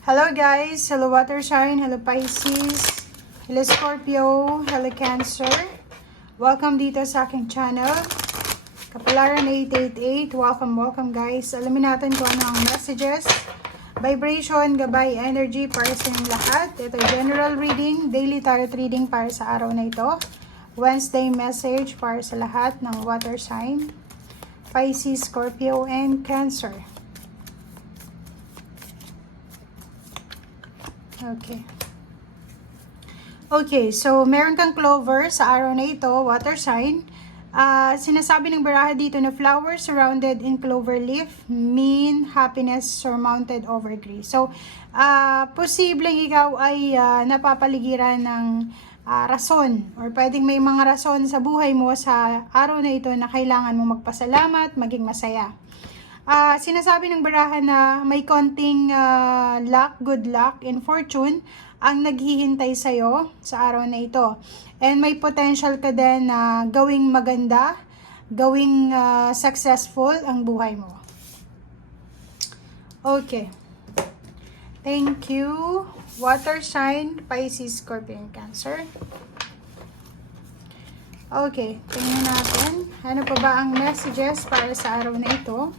Hello guys, hello water sign, hello Pisces, hello Scorpio, hello Cancer. Welcome dito sa aking channel. Kapalaran 888, welcome guys. Alamin natin kung ano ang messages, vibration, gabay, energy para sa inyong lahat. Ito general reading, daily tarot reading para sa araw na ito. Wednesday message para sa lahat ng water sign, Pisces, Scorpio, and Cancer. Okay, so meron kang clover sa araw na ito, water sign. Sinasabi ng baraha dito na flowers surrounded in clover leaf mean happiness surmounted over grief. So, posibleng ikaw ay napapaligiran ng rason or pwedeng may mga rason sa buhay mo sa araw na ito na kailangan mo magpasalamat, maging masaya. Sinasabi ng baraha na may konting luck, good luck, and fortune ang naghihintay sa'yo sa araw na ito. And may potential ka din na gawing maganda, gawing successful ang buhay mo. Okay. Thank you. Water sign, Pisces, Scorpio, and Cancer. Okay, tingnan natin. Ano pa ba ang messages para sa araw na ito?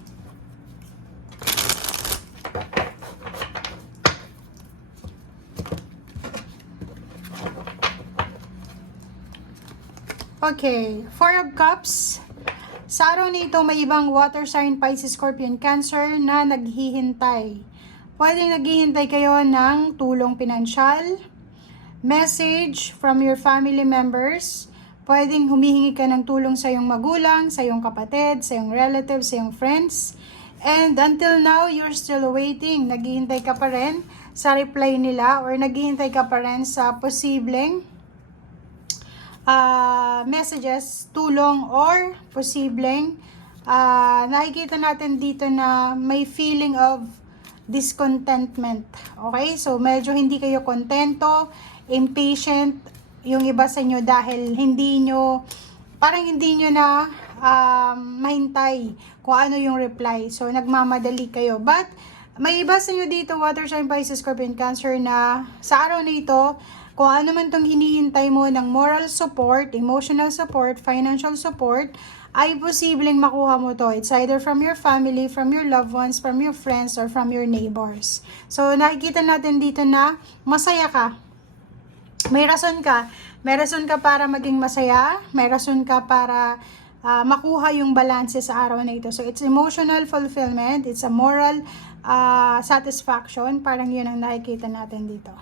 Okay, Four of Cups. Sa araw nito may ibang water sign, Pisces, Scorpion, Cancer na naghihintay. Pwedeng naghihintay kayo ng tulong pinansyal, message from your family members. Pwedeng humihingi ka ng tulong sa iyong magulang, sa iyong kapatid, sa iyong relatives, sa iyong friends. And until now, you're still waiting. Naghihintay ka pa rin sa reply nila or naghihintay ka pa rin sa posibleng messages, tulong, or posibleng nakikita natin dito na may feeling of discontentment. Okay? So, medyo hindi kayo kontento, impatient yung iba sa inyo dahil hindi nyo na mahintay kung ano yung reply. So, nagmamadali kayo. But, may iba sa inyo dito, water sign, Pisces, Scorpion, Cancer, na sa araw na ito, kung ano man itong hinihintay mo ng moral support, emotional support, financial support, ay posibleng makuha mo to. It's either from your family, from your loved ones, from your friends, or from your neighbors. So, nakikita natin dito na masaya ka. May rason ka. May rason ka para maging masaya. May rason ka para makuha yung balance sa araw na ito. So, it's emotional fulfillment. It's a moral satisfaction. Parang yun ang nakikita natin dito.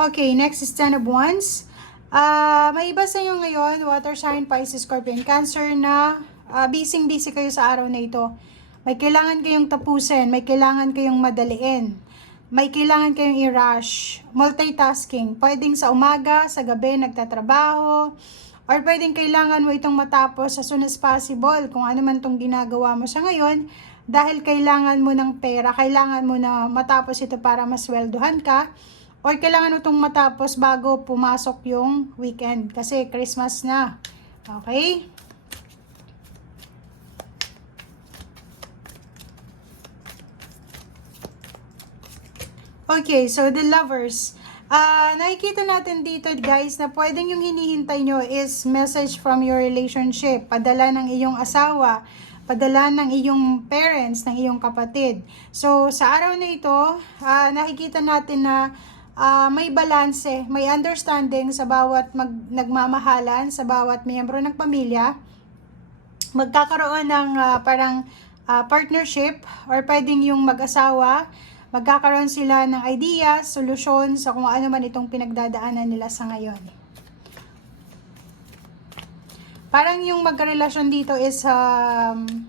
Okay, next is Ten of Wands. May iba sa inyo ngayon, water sign, Pisces, Scorpion, Cancer, na busy-busy kayo sa araw na ito. May kailangan kayong tapusin, may kailangan kayong madaliin, may kailangan kayong i-rush, multitasking. Pwedeng sa umaga, sa gabi, nagtatrabaho, or pwedeng kailangan mo itong matapos as soon as possible. Kung ano man itong ginagawa mo sa ngayon, dahil kailangan mo ng pera, kailangan mo na matapos ito para masweldohan ka, or kailangan mo itong matapos bago pumasok yung weekend. Kasi Christmas na. Okay? Okay, so the lovers. Nakikita natin dito guys na pwedeng yung hinihintay nyo is message from your relationship. Padala ng iyong asawa. Padala ng iyong parents, ng iyong kapatid. So, sa araw na ito, nakikita natin na may balanse, may understanding sa bawat nagmamahalan, sa bawat miyembro ng pamilya. Magkakaroon ng partnership or pwedeng yung mag-asawa, magkakaroon sila ng ideas, solusyon sa kung ano man itong pinagdadaanan nila sa ngayon. Parang yung magkarelasyon dito is hand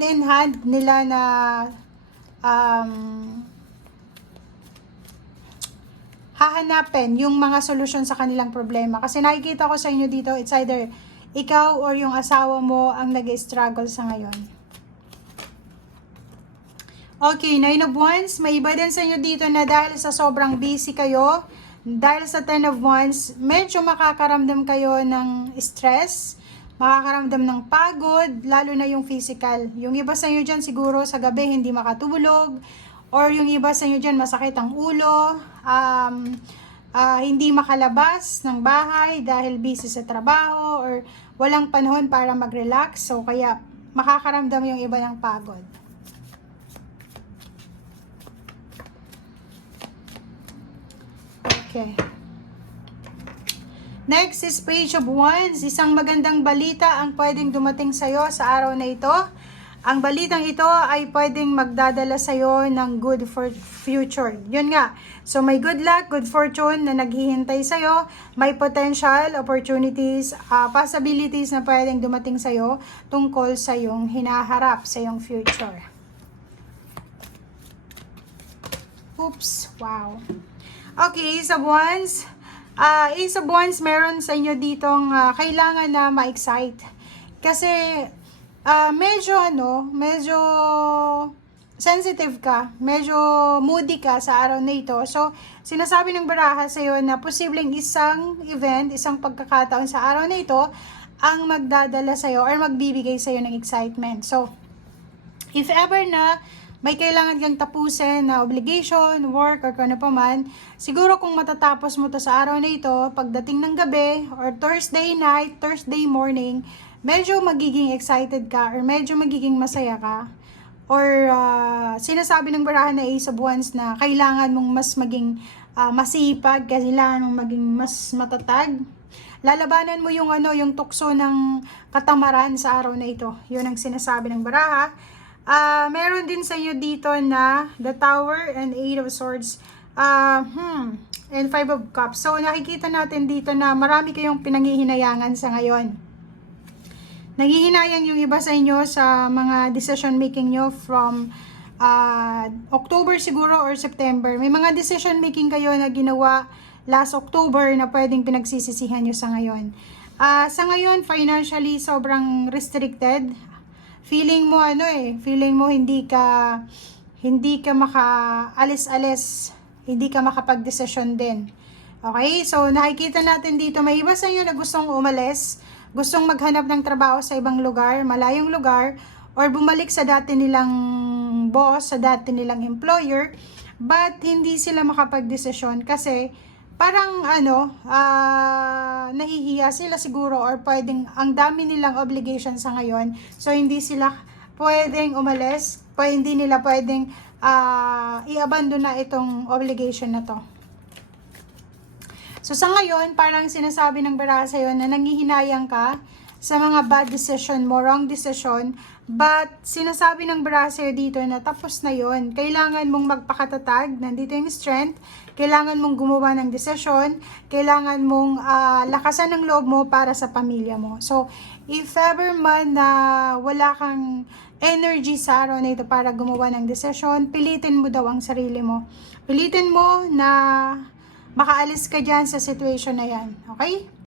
in hand nila na hahanapin yung mga solusyon sa kanilang problema. Kasi nakikita ko sa inyo dito, it's either ikaw or yung asawa mo ang nag-struggle sa ngayon. Okay, Nine of Wands. May iba din sa inyo dito na dahil sa sobrang busy kayo, dahil sa Ten of Wands, medyo makakaramdam kayo ng stress, makakaramdam ng pagod, lalo na yung physical. Yung iba sa inyo dyan siguro sa gabi hindi makatulog, or yung iba sa inyo dyan masakit ang ulo, hindi makalabas ng bahay dahil busy sa trabaho, or walang panahon para mag-relax. So, kaya makakaramdam yung iba ng pagod. Okay. Next is Page of Wands. Isang magandang balita ang pwedeng dumating sa'yo sa araw na ito. Ang balitang ito ay pwedeng magdadala sa'yo ng good for future. Yun nga. So may good luck, good fortune na naghihintay sa'yo. May potential, opportunities, possibilities na pwedeng dumating sa'yo tungkol sa iyong hinaharap, sa iyong future. Oops, wow. Okay, Ace of Wands. Ace of Wands, meron sa inyo ditong kailangan na ma-excite. Kasi medyo sensitive ka, medyo moody ka sa araw na ito. So, sinasabi ng baraha sa iyo na posibleng isang event, isang pagkakataon sa araw na ito ang magdadala sa iyo or magbibigay sa iyo ng excitement. So, if ever na may kailangan kang tapusin na obligation, work, or kung ano pa man, siguro kung matatapos mo to sa araw na ito, pagdating ng gabi, or Thursday night, Thursday morning, medyo magiging excited ka, or medyo magiging masaya ka, or sinasabi ng barahan na Ace of Wands na kailangan mong mas maging masipag, kailangan mong maging mas matatag. Lalabanan mo yung yung tukso ng katamaran sa araw na ito. Yun ang sinasabi ng baraha. Meron din sa inyo dito na the Tower and Eight of Swords and Five of Cups. So nakikita natin dito na marami kayong pinanghihinayangan sa ngayon. Nanghihinayang yung iba sa inyo sa mga decision making nyo from October siguro or September. May mga decision making kayo na ginawa last October na pwedeng pinagsisisihan nyo sa ngayon. Sa ngayon, financially sobrang restricted. Feeling mo feeling mo hindi ka makaalis-alis, hindi ka makapag-desisyon din. Okay? So nakikita natin dito, may iba sa inyo na gustong umalis, gustong maghanap ng trabaho sa ibang lugar, malayong lugar, or bumalik sa dati nilang boss, sa dati nilang employer, but hindi sila makapag-desisyon kasi parang nahihiya sila siguro, or pwedeng ang dami nilang obligation sa ngayon, so hindi sila pwedeng umalis, hindi nila pwedeng i-abandon na itong obligation na to. So sa ngayon, parang sinasabi ng baraha sa'yo na nanghihinayang ka sa mga bad decision mo, wrong decision, but sinasabi ng baraha sa'yo dito na tapos na yon. Kailangan mong magpakatatag, nandito yung strength, kailangan mong gumawa ng desisyon, kailangan mong lakasan ng loob mo para sa pamilya mo. So, if ever man na wala kang energy sa araw na ito para gumawa ng desisyon, pilitin mo daw ang sarili mo. Pilitin mo na makaalis ka dyan sa situation na yan. Okay?